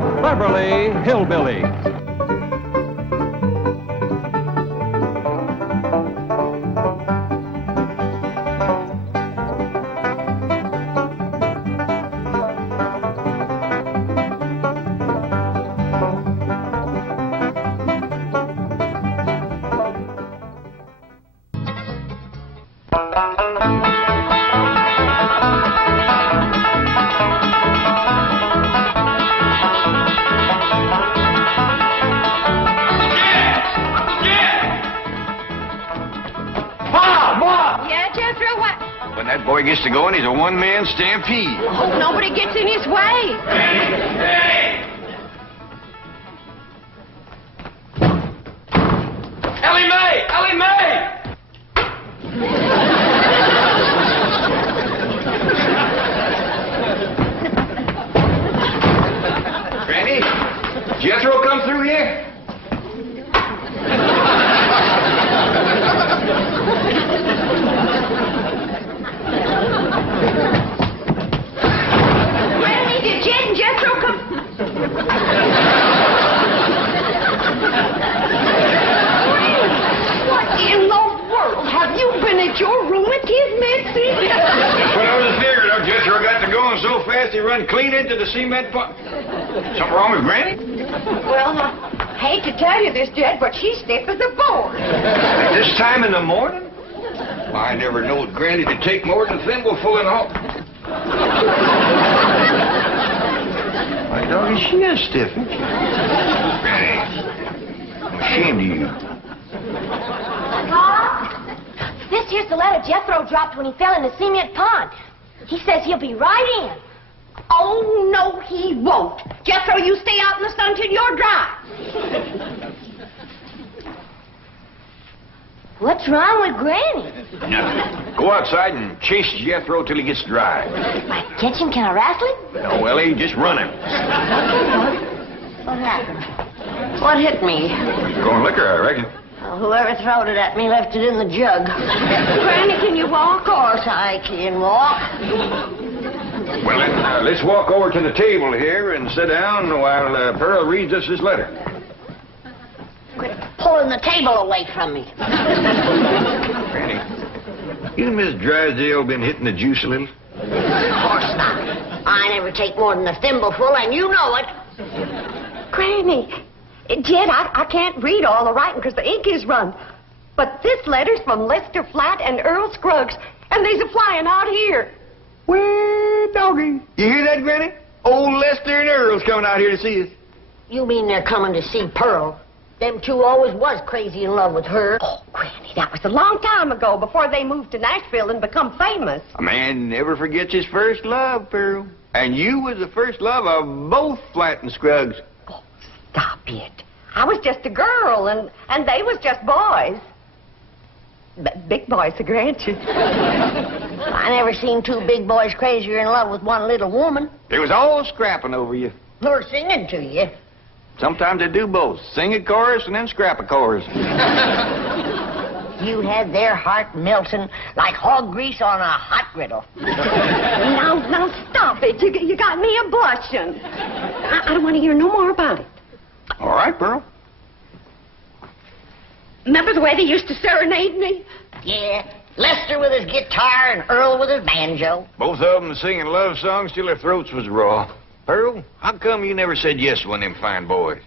the Beverly Hillbillies. When that boy gets to going, he's a one-man stampede. Hope nobody gets in his way. Hey! Ellie Mae! Ellie Mae! Granny, Jethro come through here? Granny, did Jed and Jethro come? What in the world? Have you been at your room with his Mitzi? That's what I was figuring. Jethro got to going so fast he run clean into the cement pump. Something wrong with Granny? Well, I hate to tell you this, Jed, but she's stiff as a board. At this time in the morning? I never knowed Granny to take more than a thimbleful in all. My doggy, she is stiff, isn't she? Granny, I'm ashamed of you. Pa, this here's the letter Jethro dropped when he fell in the cement pond. He says he'll be right in. Oh, no, he won't. Jethro, you stay out in the sun till you're dry. What's wrong with Granny? Nothing. Go outside and chase Jethro till he gets dry. If I catch him, can I wrestle him? No, Ellie, just run him. What happened? What hit me? Going liquor, I reckon. Well, whoever throwed it at me left it in the jug. Granny, can you walk? Of course I can walk. Well, then, let's walk over to the table here and sit down while Pearl reads us this letter. Quit pulling the table away from me. Granny, you and Miss Drysdale been hitting the juice a little? Of course not. I never take more than a thimbleful, and you know it. Granny, Jed, I can't read all the writing because the ink is run. But this letter's from Lester Flatt and Earl Scruggs, and they's a-flying out here. Well, doggy. You hear that, Granny? Old Lester and Earl's coming out here to see us. You mean they're coming to see Pearl? Them two always was crazy in love with her. Oh, Granny, that was a long time ago, before they moved to Nashville and become famous. A man never forgets his first love, Pearl. And you was the first love of both Flatt and Scruggs. Oh, stop it. I was just a girl, and they was just boys. Big boys, I grant you. I never seen two big boys crazier in love with one little woman. They was all scrapping over you. Or singing to you. Sometimes they do both. Sing a chorus and then scrap a chorus. You had their heart melting like hog grease on a hot griddle. Now, stop it. You got me a blushing. I don't want to hear no more about it. All right, Pearl. Remember the way they used to serenade me? Yeah, Lester with his guitar and Earl with his banjo. Both of them singing love songs till their throats was raw. Pearl, how come you never said yes to one of them fine boys?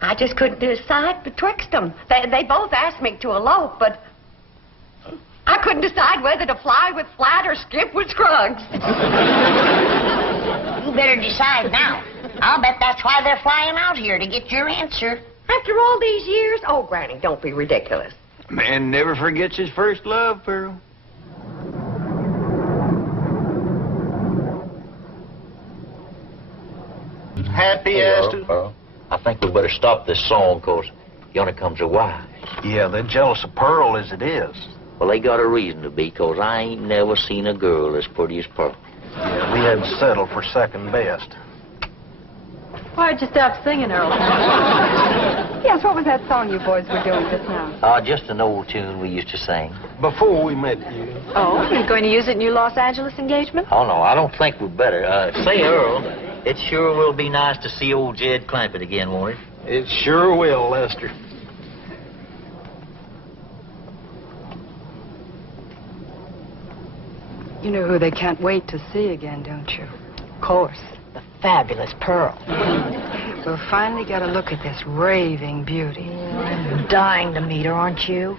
I just couldn't decide betwixt them. They both asked me to elope, but I couldn't decide whether to fly with Flatt or skip with Scruggs. You better decide now. I'll bet that's why they're flying out here, to get your answer. After all these years? Oh, Granny, don't be ridiculous. A man never forgets his first love, Pearl. Happy as to... I think we better stop this song, because yonder comes her wife. Yeah, they're jealous of Pearl as it is. Well, they got a reason to be, because I ain't never seen a girl as pretty as Pearl. Yeah, we had to settle for second best. Why'd you stop singing, Earl? Yes, what was that song you boys were doing just now? Just an old tune we used to sing. Before we met you. Oh, you're going to use it in your Los Angeles engagement? Oh, no, I don't think we'd better. Say, Earl, It sure will be nice to see old Jed Clampett again, won't it? It sure will, Lester. You know who they can't wait to see again, don't you? Of course, the fabulous Pearl. We'll finally get a look at this raving beauty. I'm dying to meet her, aren't you?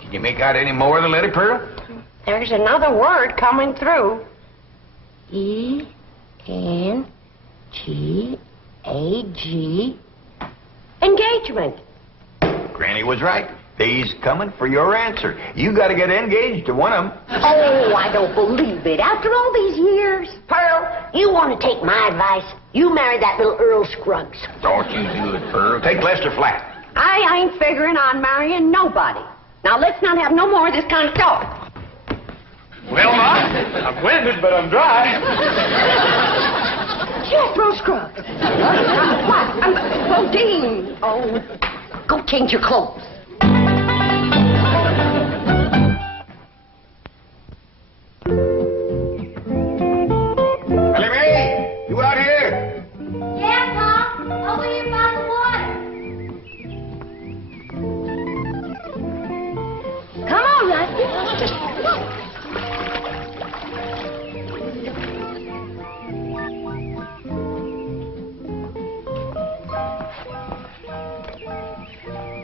Can you make out any more of the letter, Pearl? There's another word coming through. E-N-G-A-G. Engagement. Granny was right. He's coming for your answer. You got to get engaged to one of them. Oh, I don't believe it. After all these years. Pearl, you want to take my advice? You marry that little Earl Scruggs. Don't you do it, Pearl. Take Lester Flat. I ain't figuring on marrying nobody. Now, let's not have no more of this kind of talk. Well, Ma, I'm winded, but I'm dry. Jethro Scruggs. What? Well, Dean. Oh, go change your clothes. Ellie Mae, you out here? Yeah, Pop. Over here by the water. Come on, Rusty.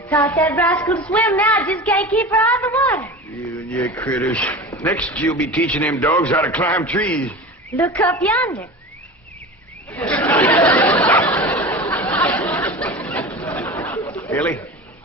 Taught that rascal to swim now. I just can't keep her out of the water. You and your critters. Next, you'll be teaching them dogs how to climb trees. Look up yonder. Ellie,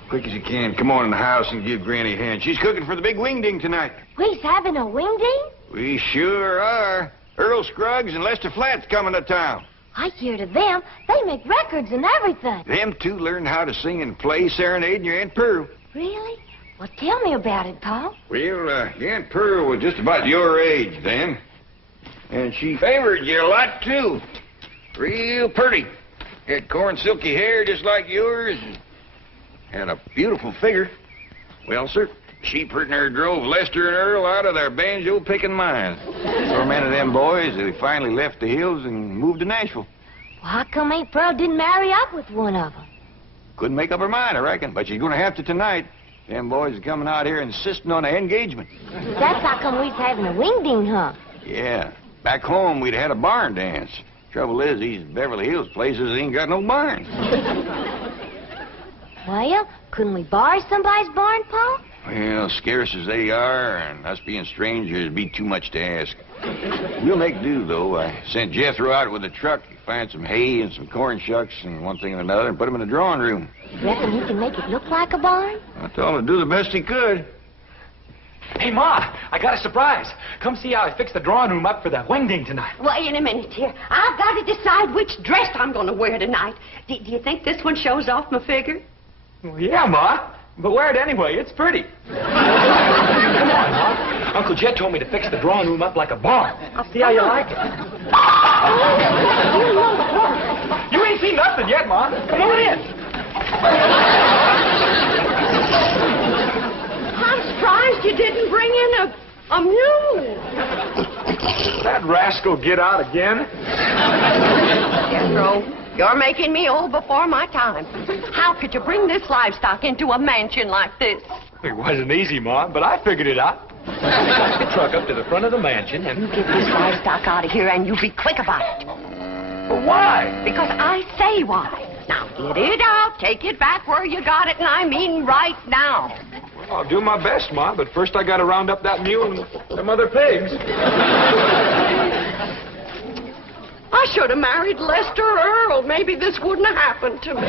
quick as you can, come on in the house and give Granny a hand. She's cooking for the big Wingding tonight. We's having a wingding? We sure are. Earl Scruggs and Lester Flat's coming to town. I hear to them, they make records and everything. Them two learned how to sing and play serenading your Aunt Pearl. Really? Well, tell me about it, Pa. Well, your Aunt Pearl was just about your age then. And she favored you a lot, too. Real pretty. Had corn silky hair just like yours and had a beautiful figure. Well, sir, she pretty near drove Lester and Earl out of their banjo-picking minds. So many of them boys, they finally left the hills and moved to Nashville. Well, how come Aunt Pearl didn't marry up with one of them? Couldn't make up her mind, I reckon, but she's going to have to tonight. Them boys are coming out here insisting on an engagement. That's how come we's having a wingding, huh? Yeah. Back home, we'd had a barn dance. Trouble is, these Beverly Hills places ain't got no barns. Well, couldn't we borrow somebody's barn, Pa? Well, scarce as they are, and us being strangers, it'd be too much to ask. We'll make do, though. I sent Jethro out with a truck to find some hay and some corn shucks and one thing and another and put them in the drawing room. You reckon he can make it look like a barn? I told him to do the best he could. Hey, Ma, I got a surprise. Come see how I fixed the drawing room up for the Wingding tonight. Wait a minute here. I've got to decide which dress I'm going to wear tonight. Do you think this one shows off my figure? Well, yeah, Ma. But wear it anyway. It's pretty. Come on, Ma. Uncle Jed told me to fix the drawing room up like a barn. I'll see how you like it. You ain't seen nothing yet, Ma. Come on in. I'm surprised you didn't bring in a mule. That rascal get out again? Jethro, you're making me old before my time. How could you bring this livestock into a mansion like this? It wasn't easy, Ma, but I figured it out. I took the truck up to the front of the mansion and... You get this livestock out of here and you be quick about it. Well, why? Because I say why. Now, get it out, take it back where you got it, and I mean right now. Well, I'll do my best, Ma, but first I gotta round up that mule and them other pigs. I should have married Lester Earl. Maybe this wouldn't have happened to me.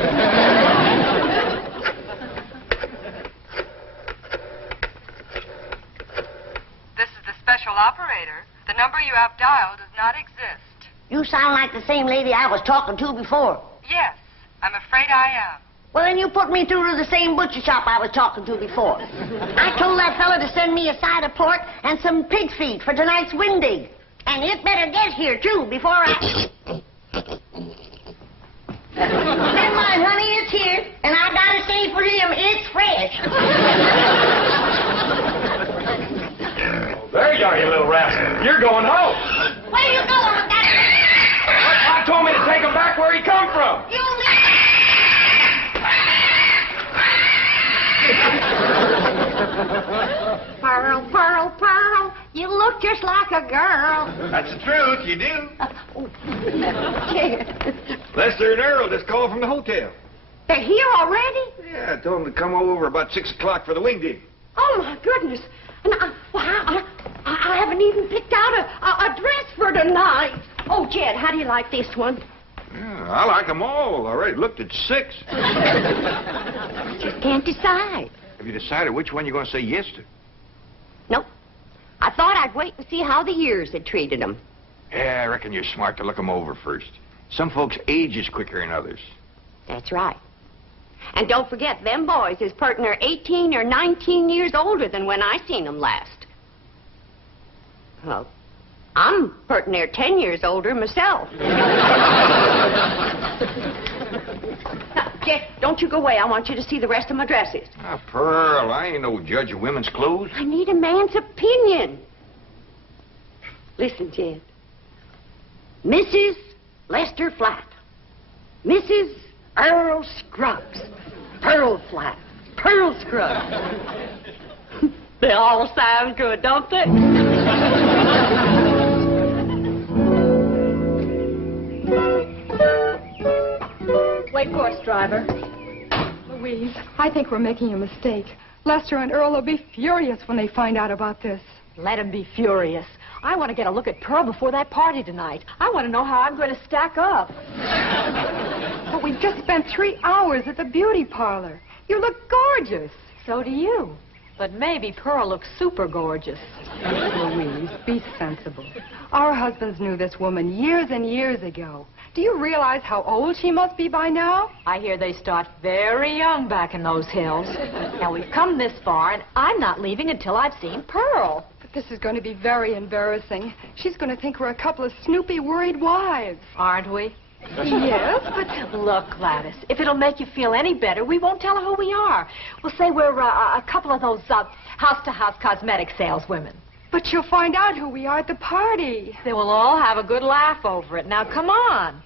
This is the special operator. The number you have dialed does not exist. You sound like the same lady I was talking to before. Yes, I'm afraid I am. Well, then you put me through to the same butcher shop I was talking to before. I told that fella to send me a side of pork and some pig's feet for tonight's Wingding. And it better get here, too, before I... Never mind, honey, it's here. And I gotta say for him, it's fresh. you little rascal. You're going home. Where are you going with that? Pop told me to take him back where he come from. You Pearl, Pearl, Pearl, you look just like a girl. That's the truth, you do. Jed, Lester and Earl just called from the hotel. they're here already? Yeah, I told them to come over about 6 o'clock for the Wingding. Oh, my goodness. And I haven't even picked out a dress for tonight. Oh, Jed, how do you like this one? Yeah, I like them all. I already looked at 6. Just can't decide. Have you decided which one you're going to say yes to? Nope. I thought I'd wait and see how the years had treated them. Yeah, I reckon you're smart to look them over first. Some folks age is quicker than others. That's right. And don't forget, them boys is pertin' are 18 or 19 years older than when I seen them last. Well, I'm pertin' near 10 years older myself. Now, Jeff, don't you go away. I want you to see the rest of my dresses. Ah, Pearl, I ain't no judge of women's clothes. I need a man's opinion. Listen, Jed. Mrs. Lester Flat. Mrs. Earl Scruggs. Pearl Flat. Pearl Scruggs. They all sound good, don't they? Wait for us, driver. Louise, I think we're making a mistake. Lester and Earl will be furious when they find out about this. Let them be furious. I want to get a look at Pearl before that party tonight. I want to know how I'm going to stack up. But we've just spent 3 hours at the beauty parlor. You look gorgeous. So do you. But maybe Pearl looks super gorgeous. Louise, be sensible. Our husbands knew this woman years and years ago. Do you realize how old she must be by now? I hear they start very young back in those hills. Now, we've come this far, and I'm not leaving until I've seen Pearl. But this is going to be very embarrassing. She's going to think we're a couple of snoopy, worried wives. Aren't we? Yes, but... Look, Gladys, if it'll make you feel any better, we won't tell her who we are. We'll say we're a couple of those house-to-house cosmetic saleswomen. But she'll find out who we are at the party. They will all have a good laugh over it. Now, come on.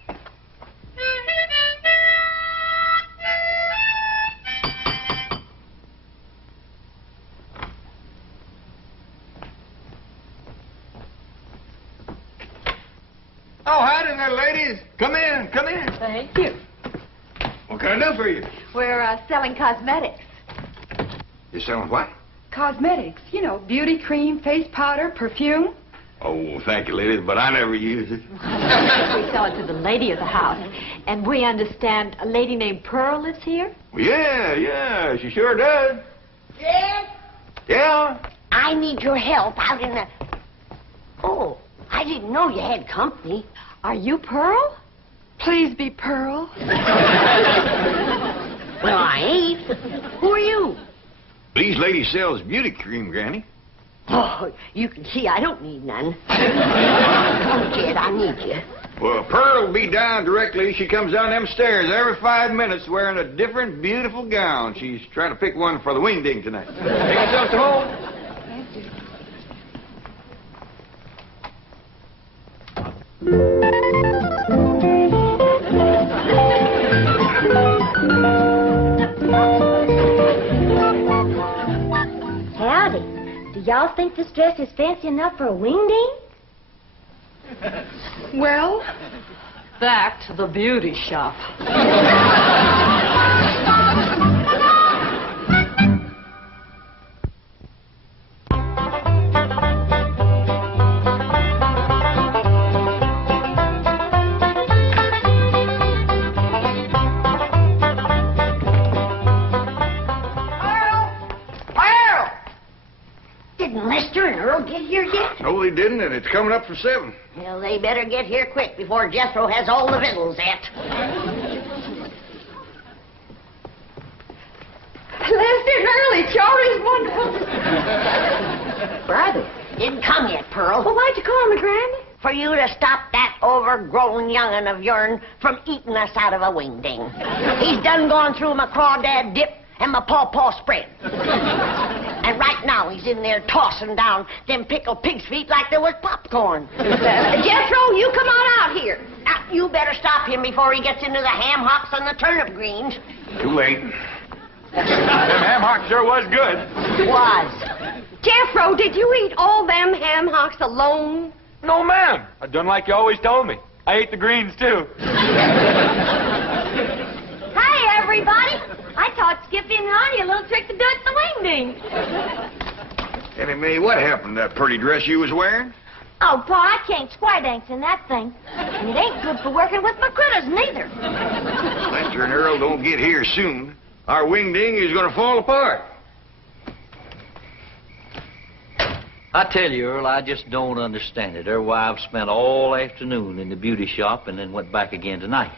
Oh, howdy there, ladies. Come in, come in. Thank you. What can I do for you? We're selling cosmetics. You're selling what? Cosmetics, you know, beauty cream, face powder, perfume. Oh, thank you, ladies, but I never use it. We sell it to the lady of the house. And we understand a lady named Pearl lives here? Well, yeah, she sure does. Jed, Yeah? I need your help out in the... Oh, I didn't know you had company. Are you Pearl? Please be Pearl. Well, I ain't. Who are you? These ladies sells beauty cream, Granny. Oh, you can see I don't need none. Come, Jed, I need you. Well, Pearl will be down directly. She comes down them stairs every 5 minutes wearing a different beautiful gown. She's trying to pick one for the Wingding tonight. Take yourself to home. Howdy. Do y'all think this dress is fancy enough for a Wingding? Well, Back to the beauty shop. Didn't Lester and Earl get here yet? No, they didn't, and it's coming up for 7. Well, they better get here quick before Jethro has all the victuals at. Lester and Earl, it sure is wonderful. Brother, didn't come yet, Pearl. Well, why'd you call me, Granny? For you to stop that overgrown young'un of yourn from eating us out of a Wingding. He's done gone through my crawdad dip and my pawpaw spread. And right now he's pigs in there tossing down them pickled pig's feet like there was popcorn. Jethro, you come on out here. Now, you better stop him before he gets into the ham hocks and the turnip greens. Too late. Them ham hocks sure was good. Was. Jethro, did you eat all them ham hocks alone? No, ma'am. I done like you always told me. I ate the greens, too. Hi, everybody. I taught Skippy and Ronnie a little trick to do at the Wingding. Annie Mae, what happened to that pretty dress you was wearing? Oh, Pa, I can't square dance in that thing. And it ain't good for working with my critters, neither. Lester and Earl don't get here soon. Our Wingding is going to fall apart. I tell you, Earl, I just don't understand it. Their wives spent all afternoon in the beauty shop and then went back again tonight.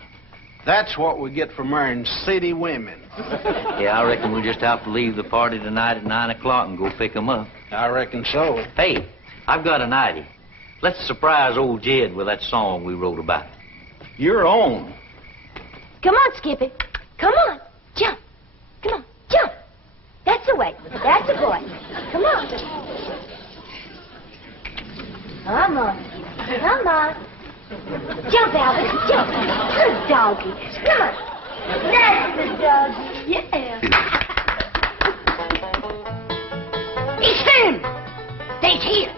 That's what we get for marrying city women. Yeah, I reckon we'll just have to leave the party tonight at 9 o'clock and go pick them up. I reckon so. Hey, I've got an idea. Let's surprise old Jed with that song we wrote about. Your own. Come on, Skippy. Come on. Jump. Come on. Jump. That's the way. That's the boy. Come on. Come on. Come on. Jump, Albert. Jump. Good doggy. Come on. That's the doggy. Yeah. It's them. They's here.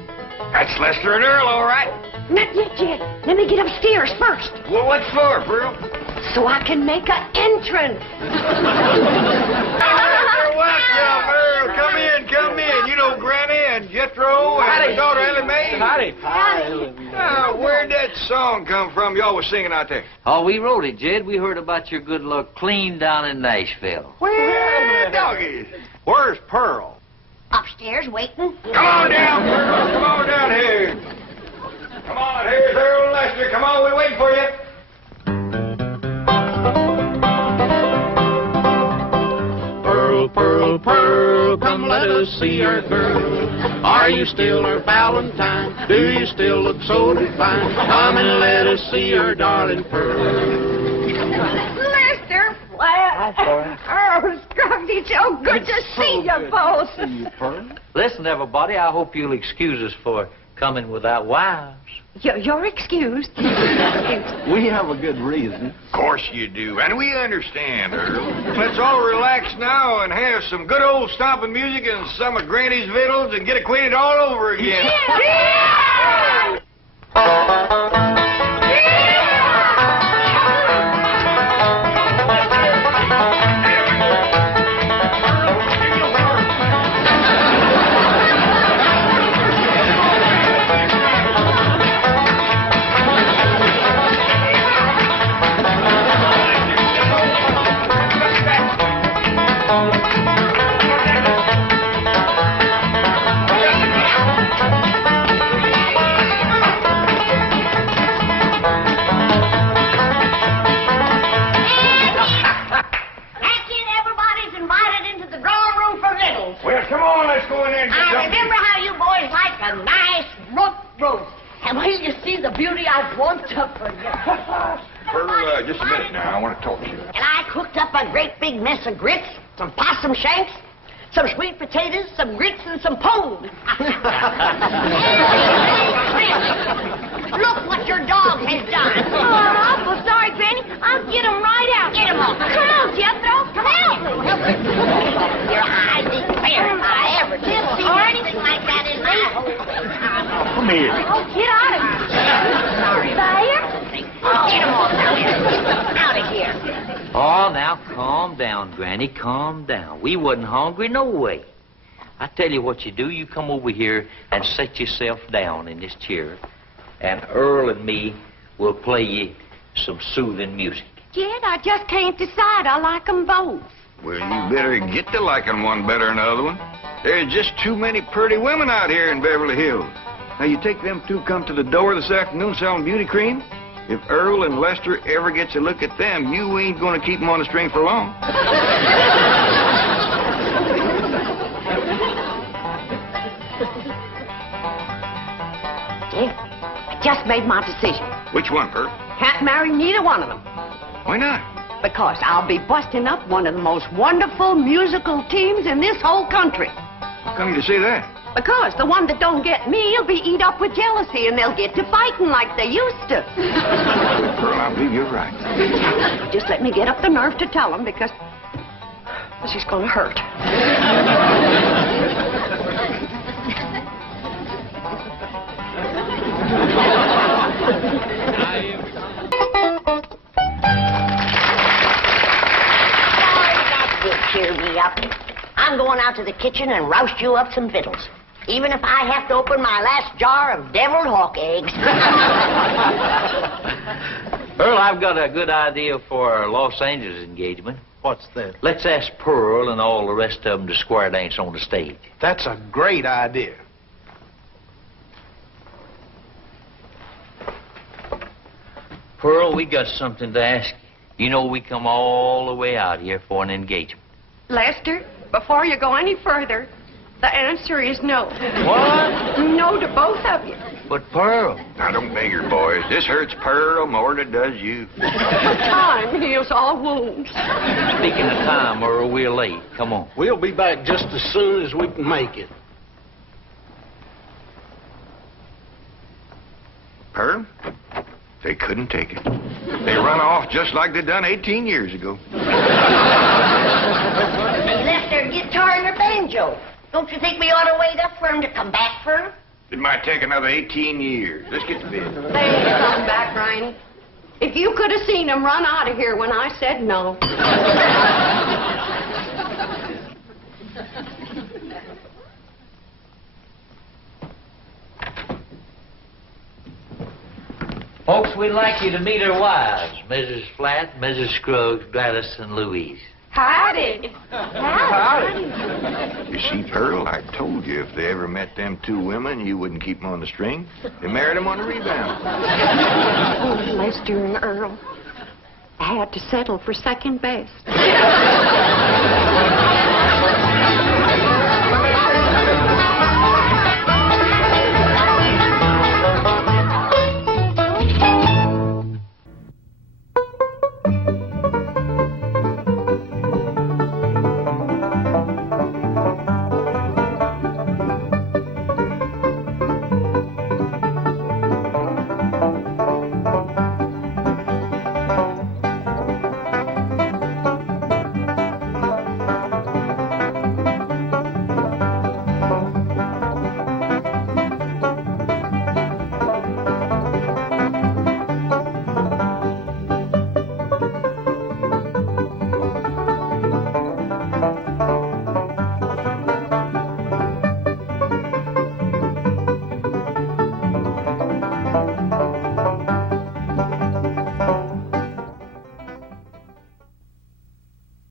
That's Lester and Earl, all right. Not yet, Jed. Let me get upstairs first, Well, what for, Pearl? so I can make an entrance. Welcome, Earl. Come in, come in. You know Granny and Jethro and Howdy. the daughter Ellie Mae? Howdy. Where'd that song come from y'all was singing out there? Oh, we wrote it, Jed. We heard about your good luck clean down in Nashville. Where doggies? Where's Pearl? Upstairs waiting. Come on down, Pearl. Come on down here. Come on, here's Earl and Lester. Come on, we're waiting for you. Pearl, Pearl, Pearl, come let us see our girl. Are you still her Valentine? Do you still look so divine? Come and let us see our darling Pearl. Lester, Flat. Oh, Scruffy, so good to see you both. Listen, everybody, I hope you'll excuse us for coming without wives. You're excused. We have a good reason. Of course you do, and we understand, Earl. Let's all relax now and have some good old stomping music and some of Granny's victuals and get acquainted all over again. Yeah. Well, come on, let's go in there and get I something. remember how you boys like a nice roast. And when you see the beauty I've warmed up for you. Pearl, just a minute now. I want to talk to you. And I cooked up a great big mess of grits, some possum shanks, some sweet potatoes, some grits, and some pone. Look what your dog has done. Oh, I'm awful sorry, Granny. I'll get him right out. Get him off. Come on, Jethro. Come on. Your eyes declare if I ever did see anything like that in my whole Come here. Oh, get out of here. There. Get him off now. Out of here. Oh, now calm down, Granny, calm down. We wasn't hungry no way. I tell you what you do. You come over here and set yourself down in this chair, and Earl and me will play you some soothing music. Jed, I just can't decide. I like them both. Well, you better get to liking one better than the other one. There's just too many pretty women out here in Beverly Hills. Now, you take them two come to the door this afternoon selling beauty cream. If Earl and Lester ever gets a look at them, you ain't going to keep them on the string for long. Jed, I just made my decision. Which one, Pearl? Can't marry neither one of them. Why not? Because I'll be busting up one of the most wonderful musical teams in this whole country. How come you to say that? Because the one that don't get me will be eat up with jealousy, and they'll get to fighting like they used to. Pearl, I believe you're right. Just let me get up the nerve to tell them, because this is going to hurt. That did cheer me up. I'm going out to the kitchen and roust you up some victuals. Even if I have to open my last jar of deviled hawk eggs. Earl, I've got a good idea for our Los Angeles engagement. What's that? Let's ask Pearl and all the rest of them to square dance on the stage. That's a great idea. Pearl, we got something to ask you. You know we come all the way out here for an engagement. Lester, before you go any further, the answer is no. What? No to both of you. But Pearl. Now, don't beg her, boys. This hurts Pearl more than it does you. Time heals all wounds. Speaking of time, Earl, we're late. Come on. We'll be back just as soon as we can make it. Pearl, they couldn't take it. They run off just like they done 18 years ago. They left their guitar and their banjo. Don't you think we ought to wait up for them to come back for them? It might take another 18 years. Let's get to bed. They ain't coming back, Riney. If you could have seen them run out of here when I said no. Folks, we'd like you to meet our wives, Mrs. Flatt, Mrs. Scruggs, Gladys, and Louise. Howdy. You see, Pearl, I told you if they ever met them two women, you wouldn't keep them on the string. They married them on the rebound. Oh, Lester and Earl. I had to settle for second best.